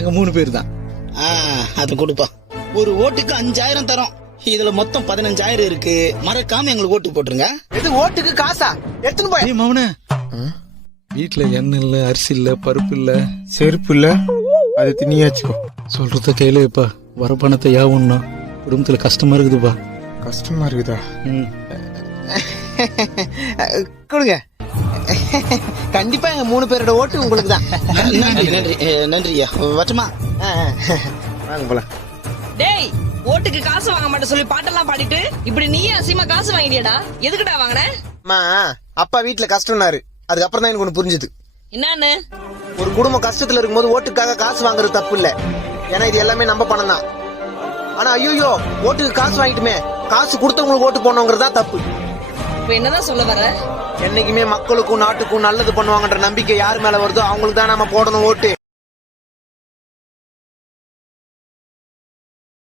நாங்க 3 பேர் தான். அது கொடுப்பா. ஒரு ஓட்டுக்கு 5000 தரோம். இதுல மொத்தம் 15000 இருக்கு. மறக்காம எங்களுக்கு ஓட்டு போட்டுருங்க. இது ஓட்டுக்கு காசா? எடுத்துன்னு போய். ஏய் மவனே, வீட்டுல எண்ணெய் இல்ல, அரிசி இல்ல, பருப்பு இல்ல, செருப்பு இல்ல, அது திணியாச்சுக்கோ. சொல்றத கையிலப்பா. வர பணத்தை யாவுன்னா குடும்பத்துல கஷ்டமா இருக்குதுப்பா. கஷ்டமா இருக்குதா? கொடுங்க. கண்டிப்பா எங்க 3 பேரோட ஓட்டு உங்களுக்கு தான். நன்றியா. வட்டமா வாங்க போலாம். டேய், ஓட்டுக்கு காசு வாங்க மாட்டேன் சொல்லி பாட்டெல்லாம் பாடிட்டு இப்படி நீயே அசிமா காசு வாங்கிட்டியடா? எதுக்குடா வாங்கின? அம்மா, அப்பா வீட்டுல கஷ்டம்னாரு. அதுக்கப்புறம் தான் எனக்கு ஒண்ணு புரிஞ்சுது. என்னன்னு? ஒரு குடும்பம் கஷ்டத்துல இருக்கும்போது ஓட்டுக்காக காசு வாங்குறது தப்பு இல்ல. ஏன்னா இது எல்லாமே நம்ம பணம் தான். ஆனா ஐயோ, ஓட்டுக்கு காசு வாங்கிட்டுமே, காசு கொடுத்தவங்களுக்கு ஓட்டு போடணுங்கிறதா தப்பு. இப்ப என்னதான் சொல்ல வர? என்னைக்குமே மக்களுக்கும் நாட்டுக்கும் நல்லது பண்ணுவாங்கன்ற நம்பிக்கை யார் மேல வருதோ அவங்களுக்கு தான் நம்ம போடணும் ஓட்டு.